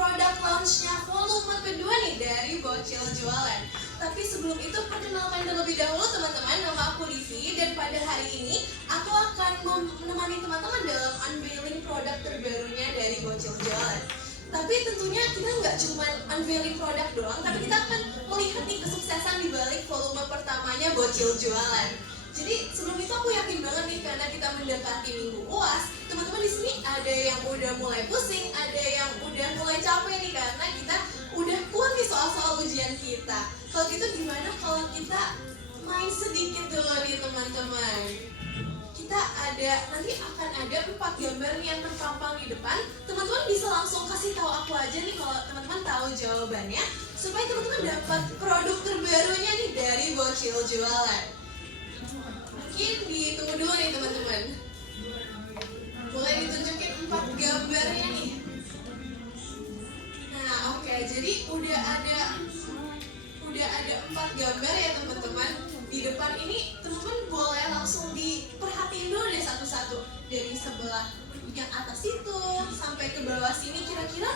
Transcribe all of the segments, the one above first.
produk launch-nya volume kedua nih dari Bocil Jualan. Tapi sebelum itu perkenalkan terlebih dahulu teman-teman, nama aku Livi dan pada hari ini aku akan menemani teman-teman dalam unveiling produk terbarunya dari Bocil Jualan. Tapi tentunya kita nggak cuma unveiling produk doang, tapi kita akan melihat nih kesuksesan di balik volume pertamanya Bocil Jualan. Jadi sebelum itu aku yakin banget nih karena kita mendekati minggu UAS, teman-teman di sini ada yang udah mulai pusing, ada yang udah mulai capek nih karena kita udah kuat nih soal-soal ujian kita. Kalau gitu gimana kalau kita main sedikit dulu nih teman-teman? Kita nanti akan ada 4 gambar nih yang terpampang di depan. Teman-teman bisa langsung kasih tahu aku aja nih kalau teman-teman tahu jawabannya, supaya teman-teman dapat produk terbarunya nih dari Bocil Jualan. Mungkin ditunggu dulu nih teman-teman. Boleh ditunjukin 4 gambarnya nih. Nah oke, jadi udah ada 4 gambar ya teman-teman. Di depan ini teman-teman boleh langsung diperhatiin dulu deh satu-satu. Dari sebelah yang atas itu sampai ke bawah sini, kira-kira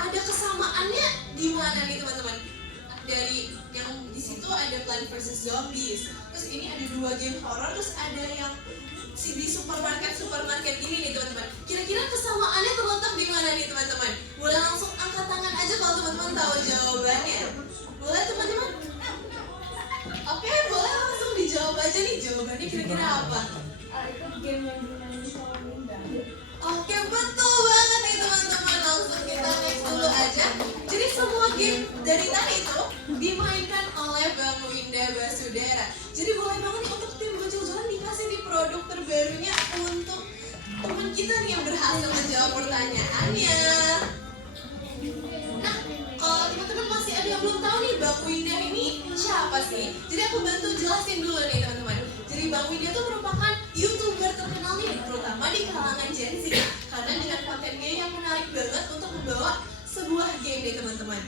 ada kesamaannya di mana nih teman-teman? Dari yang di situ ada Plants vs Zombies, terus ini ada 2 game horror, terus ada yang di supermarket ini nih teman-teman. Kira-kira kesamaannya terletak di mana nih teman-teman? Boleh langsung angkat tangan aja kalau teman-teman tahu jawabannya. Boleh teman-teman? Oke, boleh langsung dijawab aja nih jawabannya kira-kira apa? Itu game yang dimainin sama Winda. Oke, betul banget nih teman-teman. Langsung kita next dulu aja. Jadi semua game dari tadi itu dimainkan oleh Bang Winda Basudara. Jadi boleh banget nih untuk tim Bocil Jualan dikasih di produk terbarunya untuk teman kita nih yang berhasil menjawab pertanyaannya. Nah, kalau teman-teman masih ada yang belum tahu nih Bang Winda ini siapa sih? Jadi aku bantu jelasin dulu nih teman-teman. Jadi Bang Winda itu merupakan YouTuber terkenal nih, terutama di kalangan Gen Z, karena dengan kontennya yang menarik banget untuk membawa sebuah game nih teman-teman.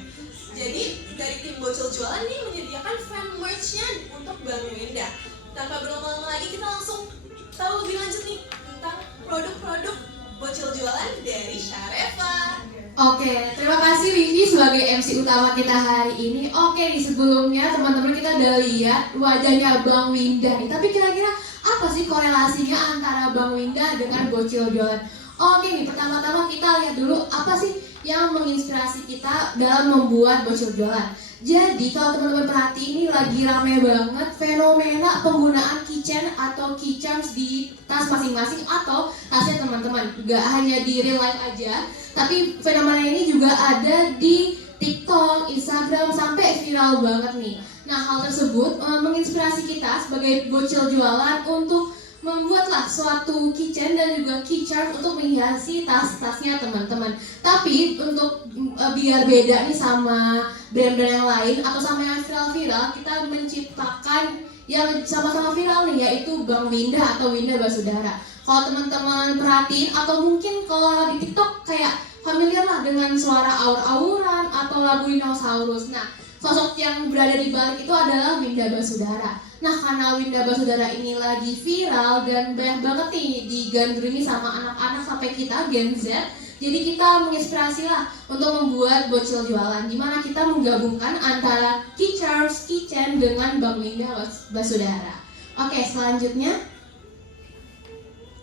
Jadi dari tim Bocil Jualan nih menyediakan fan merch-nya untuk Bang Winda. Tanpa berlama-lama lagi kita langsung tahu lebih lanjut nih tentang produk-produk Bocil Jualan dari Syarefa. Oke, terima kasih Vivi sebagai MC utama kita hari ini. Oke nih, sebelumnya teman-teman kita udah lihat wajahnya Bang Winda nih. Tapi kira-kira apa sih korelasinya antara Bang Winda dengan Bocil Jualan? Oke nih, pertama-tama kita lihat dulu apa sih yang menginspirasi kita dalam membuat Bocil Jualan. Jadi kalau teman-teman perhatiin ini lagi rame banget fenomena penggunaan keychain atau key charms di tas masing-masing atau tasnya teman-teman. Gak hanya di real life aja, tapi fenomena ini juga ada di TikTok, Instagram, sampai viral banget nih. Nah, hal tersebut menginspirasi kita sebagai Bocil Jualan untuk membuatlah suatu keychain dan juga key charm untuk menghiasi tas-tasnya teman-teman. Tapi untuk biar beda nih sama brand-brand yang lain atau sama yang viral-viral, kita menciptakan yang sama-sama viral nih, yaitu Bang Winda atau Winda Basudara. Kalau teman-teman perhatiin atau mungkin kalau di TikTok kayak familiar lah dengan suara aur-auran atau lagu dinosaurus. Nah, sosok yang berada di balik itu adalah Winda Basudara. Nah, karena Winda Basudara ini lagi viral dan banyak banget nih digandrungi sama anak-anak sampai kita Gen Z, jadi kita menginspirasi lah untuk membuat Bocil Jualan, dimana kita menggabungkan antara key charms, keychain dengan Bang Winda Basudara. Oke, selanjutnya.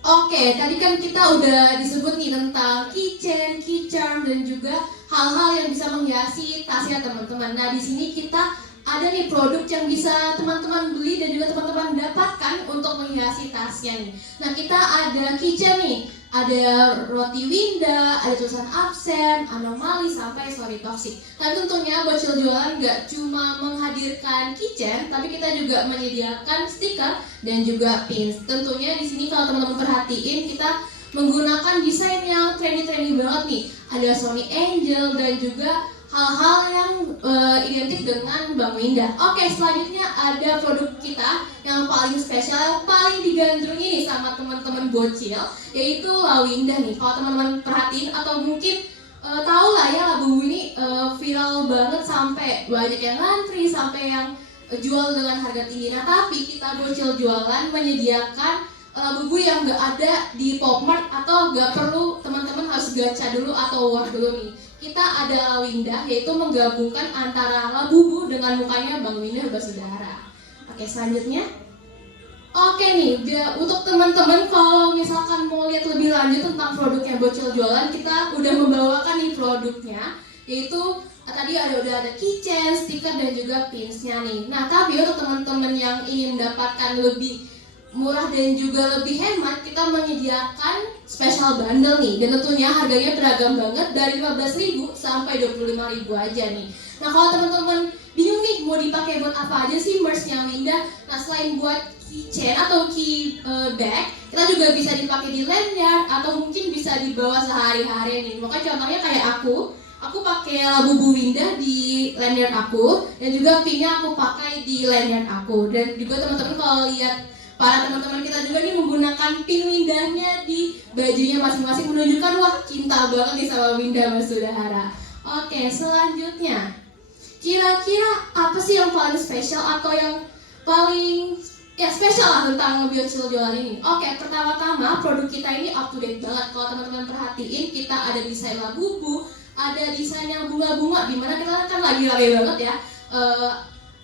Oke, tadi kan kita udah disebut nih tentang keychain, key charm, dan juga hal-hal yang bisa menghiasi tasnya teman-teman. Nah, di sini kita ada nih produk yang bisa teman-teman beli dan juga teman-teman dapatkan untuk menghiasi tasnya nih. Nah, kita ada keychain nih, ada roti Winda, ada tulisan absen, anomali, sampai sorry toxic. Dan tentunya Bocil Jualan nggak cuma menghadirkan keychain, tapi kita juga menyediakan stiker dan juga pins. Tentunya di sini kalau teman-teman perhatiin, kita menggunakan desain yang trendy-trendy banget nih. Ada Sony Angel dan juga hal-hal yang identik dengan Bang Winda. Oke, selanjutnya ada produk kita yang paling spesial, paling digandrungi sama teman-teman bocil, yaitu La Winda nih. Kalau teman-teman perhatiin atau mungkin tahu lah ya, lagu ini viral banget sampai banyak yang ngantri, sampai yang jual dengan harga tinggi. Nah, tapi kita Bocil Jualan menyediakan buku yang gak ada di Popmart atau gak perlu teman-teman harus gacha dulu atau award dulu nih. kita ada Lawinda, yaitu menggabungkan antara Labubu dengan mukanya Bang Windah Basudara. Oke, selanjutnya. Oke nih, untuk teman-teman kalau misalkan mau lihat lebih lanjut tentang produknya Bocil Jualan, kita udah membawakan nih produknya, yaitu tadi udah ada keychain, stiker, dan juga pinsnya nih. Nah, tapi untuk teman-teman yang ingin mendapatkan lebih murah dan juga lebih hemat, kita menyediakan special bundle nih, dan tentunya harganya beragam banget dari 15.000 sampai 25.000 aja nih. Nah, kalau teman-teman bingung nih mau dipakai buat apa aja sih merch-nya Windah, nah selain buat keychain atau key bag, kita juga bisa dipakai di lanyard atau mungkin bisa dibawa sehari-hari nih. Makanya contohnya kayak aku pakai Labubu Windah di lanyard aku, dan juga pinnya aku pakai di lanyard aku. Dan juga teman-teman kalau lihat para teman-teman kita juga nih menggunakan pin Windahnya di bajunya masing-masing, menunjukkan wah cinta banget nih sama Windah Basudara. Oke, selanjutnya kira-kira apa sih yang paling spesial atau yang paling spesial lah tentang Bocil Jualan ini? Oke, pertama-tama produk kita ini up to date banget. Kalau teman-teman perhatiin, kita ada desain Labubu, ada desain yang bunga-bunga, dimana kita kan lagi rame banget ya,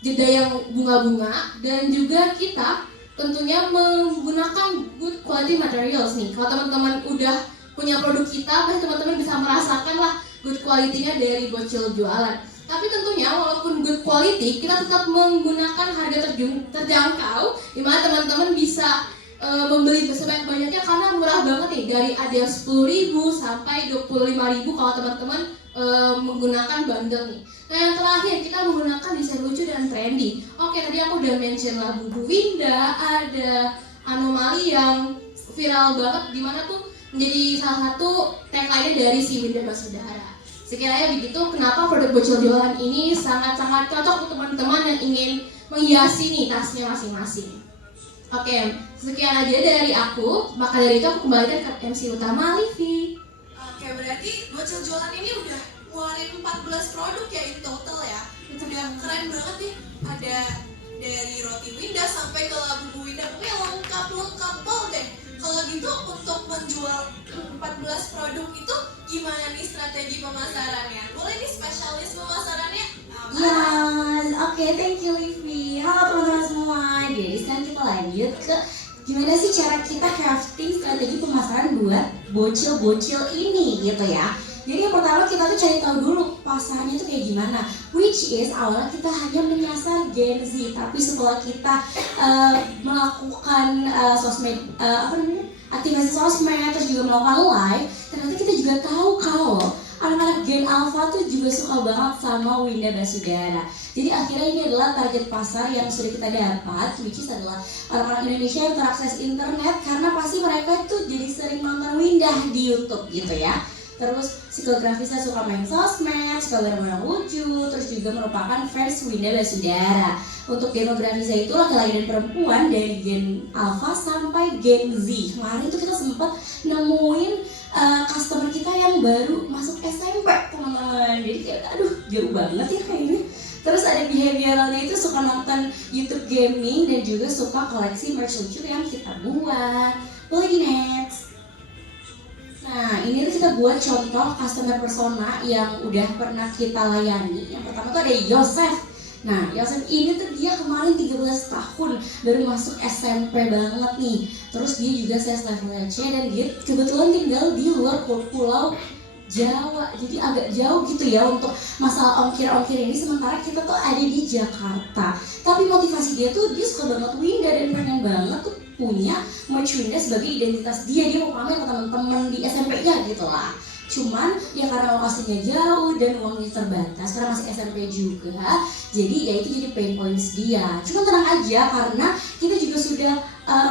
jeda yang bunga-bunga, dan juga kita tentunya menggunakan good quality materials nih. Kalau teman-teman udah punya produk kita, pasti teman-teman bisa merasakan lah good quality-nya dari Bocil Jualan. Tapi tentunya walaupun good quality, kita tetap menggunakan harga terjangkau, dimana teman-teman bisa membeli sebanyak-banyaknya karena murah banget nih, dari ada 10.000 sampai 25.000 kalau teman-teman menggunakan bundle nih. Nah, yang terakhir kita menggunakan desain lucu dan trendy. Oke, tadi aku udah mention Labubu Windah, ada anomali yang viral banget, dimana tuh menjadi salah satu tagline dari si Windah Basudara. Sekiranya begitu, kenapa produk Bocil Jualan ini sangat-sangat cocok untuk teman-teman yang ingin menghiasi nih tasnya masing-masing. Oke, sekian aja dari aku. Maka dari itu aku kembalikan ke MC utama, Livi. Oke, berarti Bocil Jualan ini udah ngeluarin 14 produk ya in total ya. Udah keren banget nih. Ada dari roti Windah sampai ke Labubu Windah, pokoknya lengkap pol deh. Kalau gitu untuk menjual 14 produk itu gimana nih strategi pemasarannya? Boleh nih spesialis pemasarannya? Ya, oke, thank you Livi. Halo teman-teman semua. Jadi sekarang kita lanjut ke gimana sih cara kita crafting strategi pemasaran buat bocil-bocil ini gitu ya. Jadi yang pertama kita tuh cari tahu dulu pasarnya tuh kayak gimana. Which is awalnya kita hanya menyasar Gen Z, tapi setelah kita melakukan sosmed aktivasi sosmed, terus juga melakukan live, ternyata kita juga tahu kalau anak-anak Gen Alpha tuh juga suka banget sama Windah Basudara. Jadi akhirnya ini adalah target pasar yang sudah kita dapat, which is adalah orang-orang Indonesia yang terakses internet, karena pasti mereka tuh jadi sering nonton Windah di YouTube gitu ya. Terus psikografisnya suka main sosmed, suka barang-barang lucu, terus juga merupakan fans Windah Basudara. Untuk demografisnya itu laki-laki dan perempuan dari Gen Alpha sampai Gen Z. Kemarin tuh kita sempat nemuin customer kita yang baru masuk SMP, teman-teman. Jadi kayak aduh jauh banget ya kayaknya. Terus ada behavioralnya itu suka nonton YouTube gaming dan juga suka koleksi merch lucu yang kita buat. Boleh di next. Nah, ini tuh kita buat contoh customer persona yang udah pernah kita layani. Yang pertama tuh ada Yosef. Nah, Yosef ini tuh dia kemarin 13 tahun, baru masuk SMP banget nih. Terus dia juga sales level C dan dia kebetulan tinggal di luar pulau Jawa. Jadi agak jauh gitu ya untuk masalah ongkir-ongkir ini, sementara kita tuh ada di Jakarta. Tapi motivasi dia tuh dia suka banget Windah dan pengen banget tuh punya merch Windah sebagai identitas dia. Dia mau pamer ke teman-teman di SMP-nya gitu lah. Cuman ya karena lokasinya jauh dan uangnya terbatas karena masih SMP juga, jadi ya itu jadi pain points dia. Cuma tenang aja karena kita juga sudah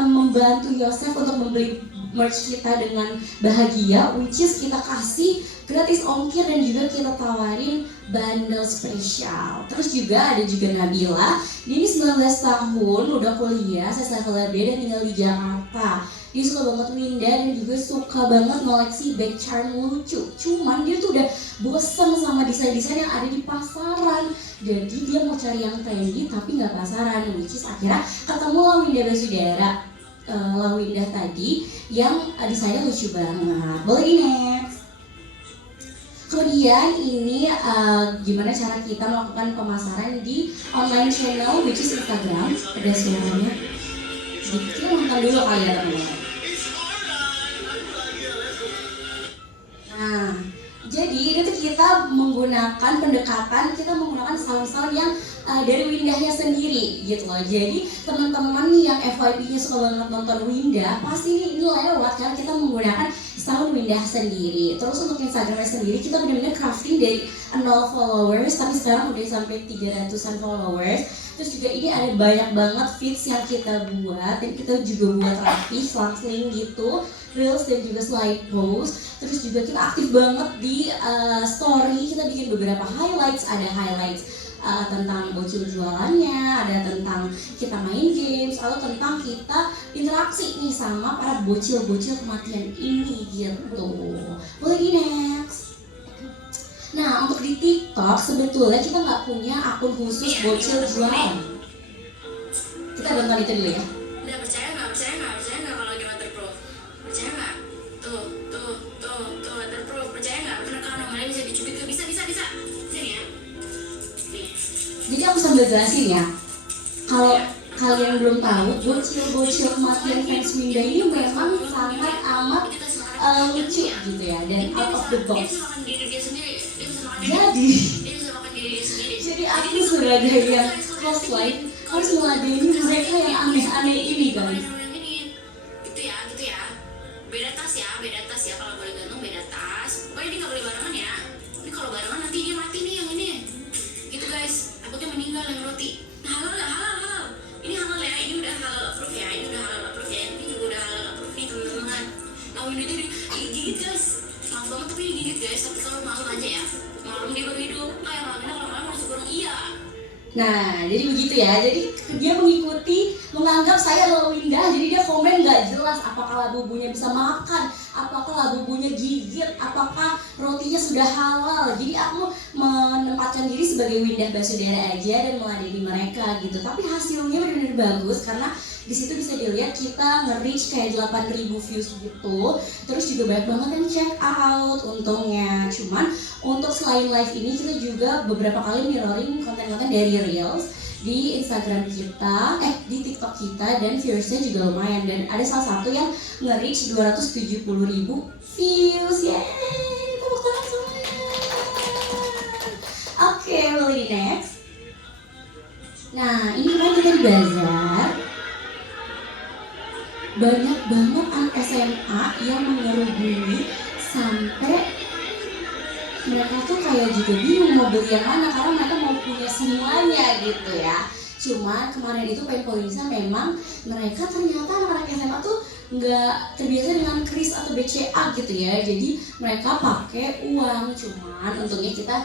membantu Yosef untuk membeli merch kita dengan bahagia, which is kita kasih gratis ongkir dan juga kita tawarin bundle spesial. Terus juga ada juga Nabila, dia ini 19 tahun, udah kuliah, saya level B dan tinggal di Jakarta. Dia suka banget Windah dan juga suka banget ngoleksi bag charm lucu. Cuman dia tuh udah bosen sama desain-desain yang ada di pasaran. Jadi dia mau cari yang trendy tapi nggak pasaran. Which is akhirnya ketemu lah Windah Basudara, Windah tadi yang desainnya lucu banget. Boleh di next. Kemudian ini gimana cara kita melakukan pemasaran di online channel which is Instagram. Ada suaranya. Kita nonton dulu kali ya teman-teman. Nah, jadi itu kita menggunakan pendekatan, kita menggunakan sound yang dari Windahnya sendiri gitu loh. Jadi teman-teman yang FYP-nya suka banget nonton Windah, pasti ini lewat karena kita menggunakan sound Windah sendiri. Terus untuk Instagramnya sendiri kita benar-benar crafting dari 0 followers, tapi sekarang udah sampai 300-an followers. Terus juga ini ada banyak banget feeds yang kita buat, dan kita juga buat rapi, selang-seling gitu, reels dan juga slide post. Terus juga kita aktif banget di story, kita bikin beberapa highlights, ada highlights tentang bocil jualannya, ada tentang kita main games, atau tentang kita interaksi nih sama para bocil-bocil kematian ini gitu. Boleh di next. Nah, untuk di TikTok sebetulnya kita nggak punya akun khusus bocil jualan. Kita nonton itu dulu ya. Udah percaya nggak kalau lagi waterproof? Percaya nggak? Tuh, waterproof. Percaya nggak? Bener kan nomornya bisa dicubit tuh, bisa. Sini ya. Nih. Jadi aku sambil jelasin ya. Kalau kalian belum tahu, bocil-bocil kematian fans Windah ini memang sangat amat lucu gitu ya, dan out of the box. Dia bisa makan diri dia sendiri. Jadi aku sebagai yang close life harus meladeni mereka yang aneh-aneh ini guys. Gitu ya. Beda tas ya. Kalau boleh gantung beda tas. Pokoknya dia nggak boleh barengan ya. Ini kalau barengan nanti dia mati nih yang ini. Gitu guys. Takutnya meninggal yang roti. Halal. Ini halal ya. Ini udah halal approve ya. Ini juga udah halal approve nih teman-teman. Nah ini tuh digigit guys. Maaf banget tapi digigit guys. Tapi kalau malam aja ya. Malam dia baru hidup. Kayak malamnya kalau malam masih kurang iya. Nah, jadi begitu ya. Jadi dia mengikuti, menganggap saya adalah Windah. Jadi dia komen nggak jelas apakah labubunya bisa makan, apakah labubunya gigit, apakah rotinya sudah halal. Jadi aku menempatkan diri sebagai Windah Basudara aja dan meladeni mereka gitu. Tapi hasilnya benar-benar bagus karena di situ bisa dilihat kita nge-reach kayak 8.000 views gitu. Terus juga banyak banget yang check out untungnya. Cuman untuk selain live ini kita juga beberapa kali mirroring konten-konten dari Reels di Instagram kita, di TikTok kita, dan viewersnya juga lumayan. Dan ada salah satu yang nge-reach 270.000 views. Yeay, tepuk tangan semuanya. Oke, boleh di next. Nah, ini kan kita di bazar. Banyak banget anak SMA yang mengerubungi sampai mereka tuh kayak juga bingung mau beli yang mana karena mereka mau punya semuanya gitu ya. Cuman kemarin itu pain poinnya memang mereka ternyata anak-anak SMA tuh nggak terbiasa dengan kris atau BCA gitu ya. Jadi mereka pakai uang. Cuman untungnya kita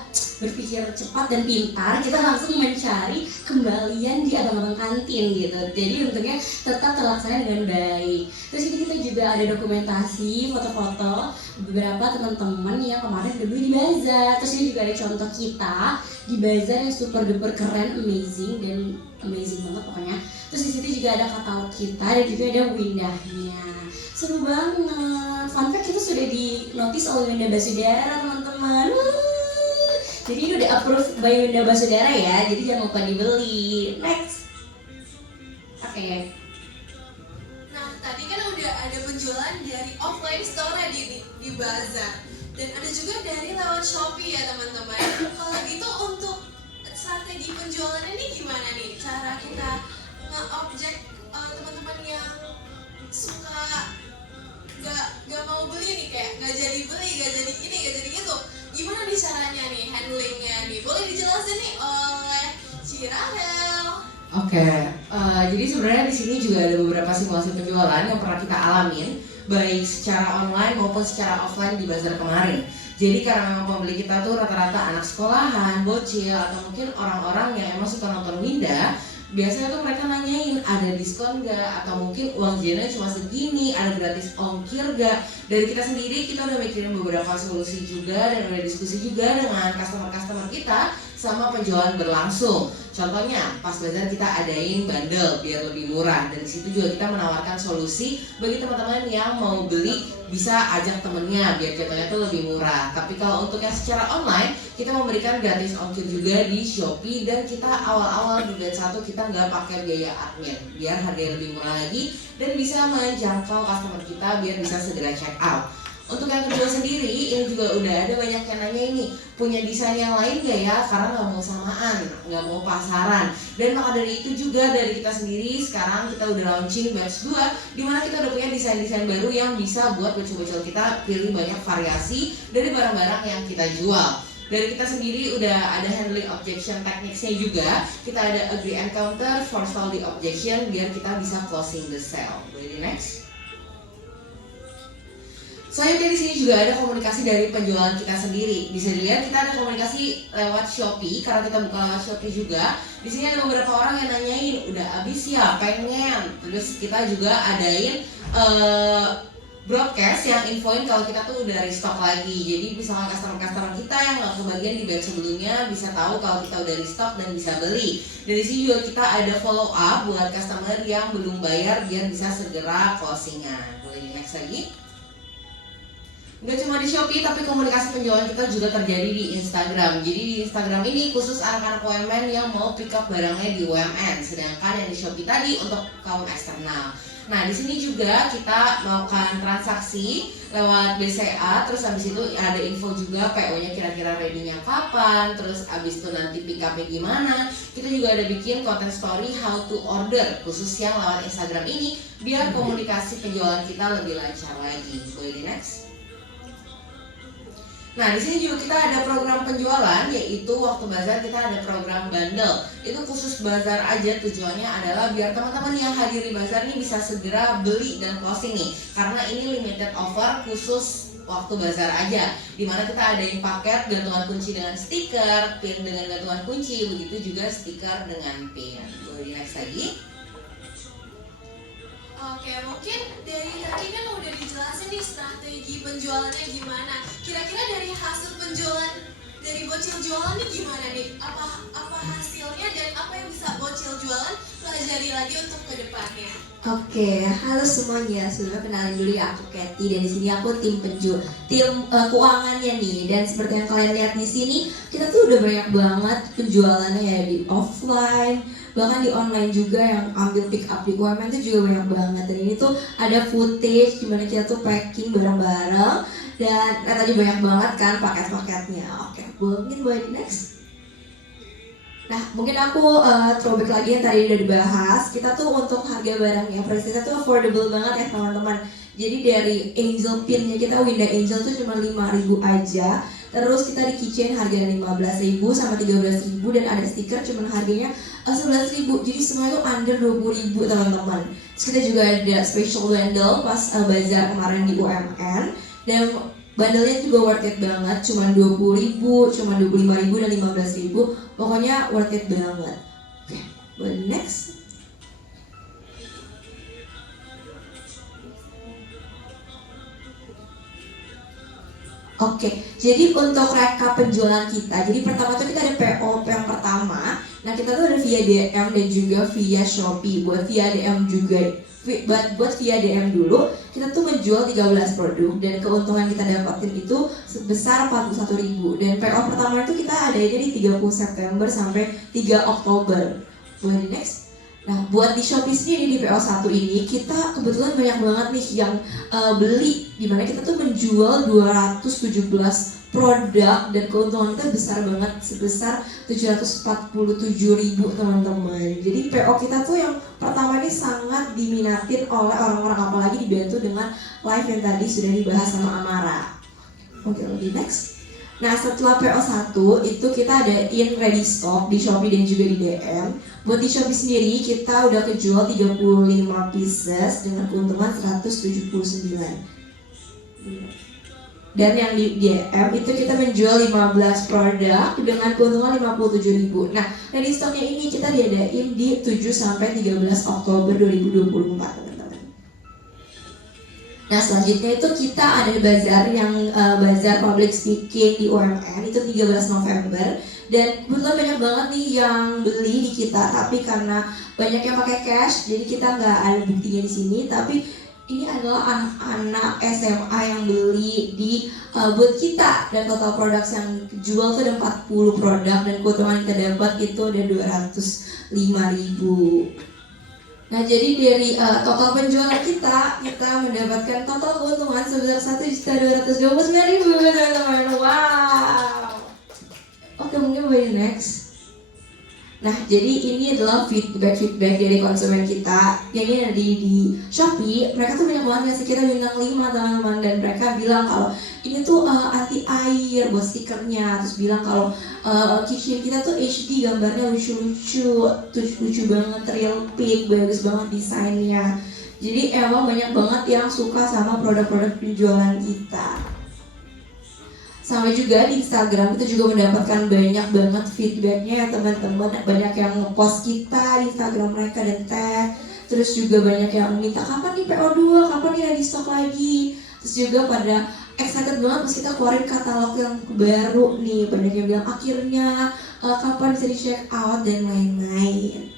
berpikir cepat dan pintar, kita langsung mencari kembalian di abang-abang kantin gitu. Jadi untungnya tetap terlaksana dengan baik. Terus ini kita juga ada dokumentasi foto-foto beberapa teman-teman yang kemarin udah beli di bazar. Terus ini juga ada contoh kita di bazar yang super duper keren, amazing banget pokoknya. Terus di situ juga ada katalog kita dan juga ada Windahnya. Seru banget. Fun fact, kita sudah di notice oleh Windah Basudara teman-teman. Jadi ini udah approve by Windah Basudara ya. Jadi jangan lupa dibeli. Next. Oke. Nah, tadi kan udah ada penjualan dari offline store di bazar. Dan ada juga dari lewat Shopee ya teman-teman. Kalau gitu untuk strategi penjualan ini gimana nih? Cara kita nge-objek teman-teman yang suka gak mau beli nih, kayak gak jadi beli, gak jadi ini, gak jadi itu. Gimana nih caranya nih, handlingnya nih? Boleh dijelasin nih oleh Cirahel. Oke, jadi sebenarnya di sini juga ada beberapa simulasi penjualan yang pernah kita alamin, baik secara online maupun secara offline di bazar kemarin. Jadi karena memang pembeli kita tuh rata-rata anak sekolahan, bocil, atau mungkin orang-orang yang emang suka nonton Windah, biasanya tuh mereka nanyain ada diskon gak, atau mungkin uang jajannya cuma segini, ada gratis ongkir gak. Dari kita sendiri kita udah mikirin beberapa solusi juga dan udah diskusi juga dengan customer-customer kita sama penjualan berlangsung. Contohnya pas bazar kita adain bundle biar lebih murah, dan disitu juga kita menawarkan solusi bagi teman-teman yang mau beli bisa ajak temennya biar jatuhnya tuh lebih murah. Tapi kalau untuk yang secara online, kita memberikan gratis ongkir juga di Shopee, dan kita awal-awal di batch 1 kita nggak pakai biaya admin biar harganya lebih murah lagi dan bisa menjangkau customer kita biar bisa segera check out. Untuk yang kedua sendiri, ini juga udah ada banyak yang nanya ini, punya desain yang lain gak ya? Karena nggak mau samaan, nggak mau pasaran. Dan maka dari itu juga dari kita sendiri, sekarang kita udah launching batch 2, dimana kita udah punya desain-desain baru yang bisa buat bocil-bocil kita pilih banyak variasi dari barang-barang yang kita jual. Dari kita sendiri udah ada handling objection techniques-nya juga. Kita ada agree and counter, forestall the objection, biar kita bisa closing the sale. Boleh next? Selanjutnya di sini juga ada komunikasi dari penjualan kita sendiri. Bisa dilihat kita ada komunikasi lewat Shopee karena kita buka lewat Shopee juga. Di sini ada beberapa orang yang nanyain, udah habis ya, pengen. Terus kita juga adain broadcast yang infoin kalau kita tuh udah restock lagi. Jadi misalkan customer-customer kita yang nggak kebagian di batch sebelumnya bisa tahu kalau kita udah restock dan bisa beli. Dari sini juga kita ada follow up buat customer yang belum bayar biar bisa segera closingan. Boleh di next lagi? Nggak cuma di Shopee, tapi komunikasi penjualan kita juga terjadi di Instagram. Jadi di Instagram ini khusus anak-anak UMN yang mau pick up barangnya di UMN, sedangkan yang di Shopee tadi untuk kaum eksternal. Nah di sini juga kita melakukan transaksi lewat BCA, terus habis itu ada info juga PO-nya kira-kira ready-nya kapan, terus habis itu nanti pick up-nya gimana. Kita juga ada bikin content story how to order khusus yang lewat Instagram ini biar komunikasi penjualan kita lebih lancar lagi. Boleh di next? Nah, di sini juga kita ada program penjualan, yaitu waktu bazar kita ada program bundle. Itu khusus bazar aja, tujuannya adalah biar teman-teman yang hadiri bazar ini bisa segera beli dan closing nih. Karena ini limited offer khusus waktu bazar aja, dimana kita adain paket gantungan kunci dengan stiker, pin dengan gantungan kunci, begitu juga stiker dengan pin. Boleh di next lagi? Oke, mungkin dari tadi kan udah dijelasin nih strategi penjualannya gimana. Kira-kira dari hasil penjualan dari bocil jualan nih gimana nih? Apa hasilnya dan apa yang bisa bocil jualan pelajari lagi untuk kedepannya? Oke, halo semuanya. Sebelumnya kenalin dulu ya, aku Kathy dan di sini aku tim keuangannya nih. Dan seperti yang kalian lihat di sini, kita tuh udah banyak banget penjualannya ya di offline, bahkan di online juga yang ambil pick up di UMN itu juga banyak banget. Dan ini tuh ada footage gimana kita tuh packing bareng-bareng dan tadi banyak banget kan paket-paketnya. Oke, mungkin boleh di next. Nah, mungkin aku throwback lagi yang tadi udah dibahas. Kita tuh untuk harga barangnya, price-nya tuh affordable banget ya teman-teman. Jadi dari angel pin-nya kita, Winda Angel tuh cuma 5.000 aja. Terus kita di keychain harganya 15.000 sama 13.000 dan ada stiker cuma harganya 11.000. Jadi semua itu under 20.000 teman-teman. Terus kita juga ada special bundle pas bazar kemarin di UMN dan bandelnya juga worth it banget, cuma 20.000, cuma 25.000 dan 15.000. Pokoknya worth it banget. Oke, boleh next. Oke, jadi untuk rekap penjualan kita, jadi pertama tuh kita ada PO yang pertama. Nah kita tuh ada via DM dan juga via Shopee. Buat via DM juga, buat via DM dulu, kita tuh menjual 13 produk dan keuntungan kita dapatin itu sebesar 41.000. Dan PO pertama itu kita ada di 30 September sampai 3 Oktober. Boleh di next? Nah, buat di Shopee sendiri di PO1 ini kita kebetulan banyak banget nih yang beli, dimana kita tuh menjual 217 produk dan keuntungan kita besar banget sebesar 747.000 teman-teman. Jadi PO kita tuh yang pertama ini sangat diminatin oleh orang-orang, apalagi dibantu dengan live yang tadi sudah dibahas sama Amara. Oke, lebih next. Nah setelah PO1 itu kita adain ready stock di Shopee dan juga di DM. Buat di Shopee sendiri kita udah kejual 35 pieces dengan keuntungan 179. Dan yang di DM itu kita menjual 15 produk dengan keuntungan 57.000. Nah ready stocknya ini kita diadain di 7 sampai 13 Oktober 2024 teman-teman. Nah selanjutnya itu kita ada bazar yang bazar public speaking di UMN itu 13 November. Dan kebetulan banyak banget nih yang beli di kita, tapi karena banyak yang pakai cash jadi kita nggak ada buktinya di sini. Tapi ini adalah anak-anak SMA yang beli di booth kita, dan total produk yang jual tuh ada 40 produk, dan keuntungan yang kita dapat itu ada 205.000. Nah, jadi dari total penjualan kita mendapatkan total keuntungan sebesar 1.229.000 teman-teman. Wow. Oke, mungkin boleh next. Nah, jadi ini adalah feedback dari konsumen kita. Yang ini ada di Shopee. Mereka tuh banyak banget ngasih kita bintang 5 teman-teman, dan mereka bilang kalau ini tuh anti air buat stikernya. Terus bilang kalau kitchen kita tuh HD, gambarnya lucu banget, real pic, bagus banget desainnya. Jadi emang banyak banget yang suka sama produk-produk penjualan kita. Sama juga di Instagram kita juga mendapatkan banyak banget feedbacknya ya teman-teman. Banyak yang ngepost kita di Instagram mereka dan tag. Terus juga banyak yang minta kapan nih PO2, kapan nih ready stock lagi. Terus juga pada excited banget pas kita keluarin katalog yang baru nih. Banyak yang bilang akhirnya kapan bisa di check out dan lain-lain.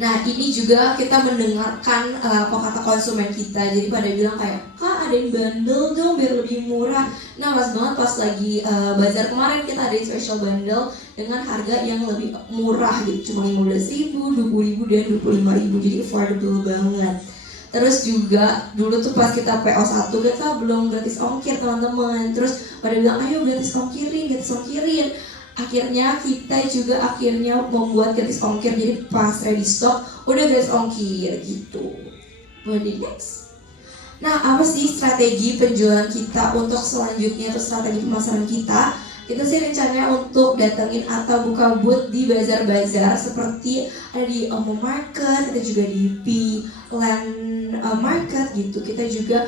Nah, ini juga kita mendengarkan apa kata konsumen kita. Jadi pada bilang kayak, Kak adain bundle dong biar lebih murah. Nah, pas banget pas lagi bazar kemarin kita adain special bundle dengan harga yang lebih murah gitu. Cuma 15.000, 20.000, dan 25.000. Jadi affordable banget. Terus juga dulu tuh pas kita PO1 kita belum gratis ongkir teman-teman. Terus pada bilang ayo gratis ongkirin. Akhirnya kita juga membuat gratis ongkir, jadi pas ready stock udah gratis ongkir gitu. Boleh next. Nah, apa sih strategi penjualan kita untuk selanjutnya atau strategi pemasaran kita? Kita sih rencananya untuk datengin atau buka booth di bazar-bazar seperti ada di Omo Market, kita juga di P-Land Market gitu. Kita juga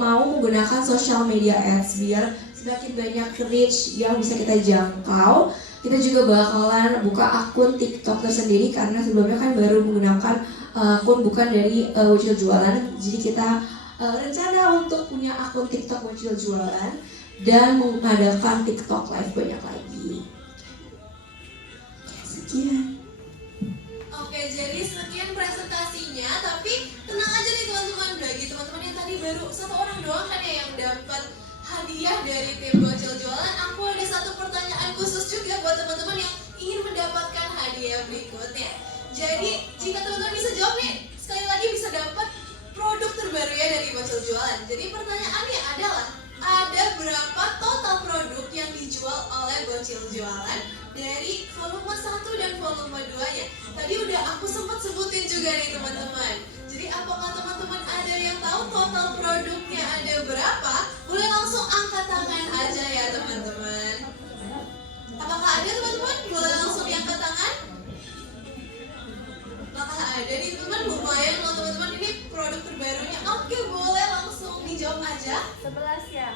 mau menggunakan social media ads biar semakin banyak reach yang bisa kita jangkau. Kita juga bakalan buka akun TikTok tersendiri karena sebelumnya kan baru menggunakan akun bukan dari Bocil Jualan. Jadi kita rencana untuk punya akun TikTok Bocil Jualan dan mengadakan TikTok live banyak lagi. Sekian. Oke, jadi sekian presentasinya, tapi tenang aja nih teman-teman. Bagi teman-teman yang tadi baru satu orang doang kan ya yang dapat hadiah dari tim Bocil Jualan, aku ada satu pertanyaan khusus juga buat teman-teman yang ingin mendapatkan hadiah berikutnya. Jadi jika teman-teman bisa jawab nih, sekali lagi bisa dapat produk terbaru ya dari Bocil Jualan. Jadi pertanyaannya adalah, ada berapa total produk yang dijual oleh Bocil Jualan dari volume 1 dan volume 2-nya? Tadi udah aku sempat sebutin juga nih teman-teman. Jadi apakah teman-teman ada yang tahu total produknya ada berapa? Boleh langsung angkat tangan aja ya teman-teman. Apakah ada teman-teman? Boleh langsung diangkat tangan. Apakah ada nih teman-teman? Lumayan loh teman-teman, ini produk terbarunya. Oke, boleh langsung dijawab aja. 11 ya.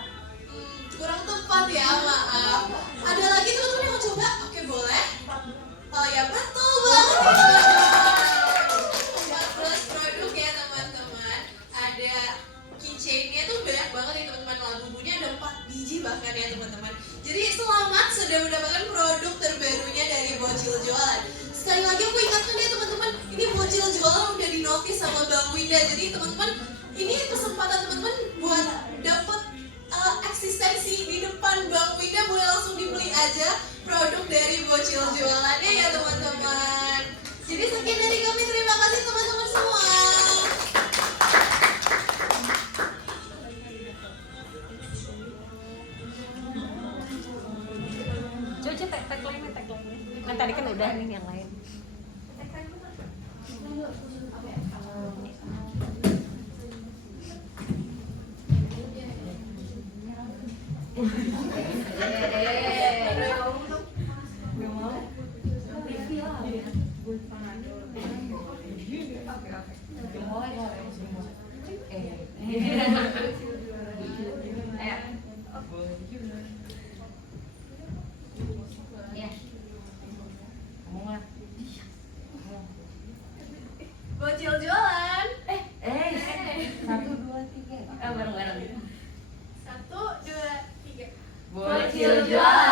Kurang tepat ya, maaf. Ada lagi teman-teman yang mau coba? Oke, boleh. Oh ya, betul banget ya teman-teman. 14 produk ya teman-teman. Ada keychainnya tuh banyak banget ya teman-teman. Labubunya ada 4 biji bahkan ya teman-teman. Jadi selamat sudah mendapatkan produk terbarunya dari Bocil Jualan. Sekali lagi aku ingatkan ya teman-teman, ini Bocil Jualan udah dinotis sama Bang Winda. Jadi teman-teman, ini kesempatan teman-teman buat dapat eksistensi di depan Bang Winda. Boleh langsung dibeli aja produk dari Bocil Jualannya ya teman-teman. Jadi sekian dari kami, terima kasih teman-teman semua. Coba tagline-nya. Kan tadi kan udah nih yang lain. Bocil Jualan. 1, 2, 3. Bareng-bareng. 1, 2, 3. Bocil Jualan.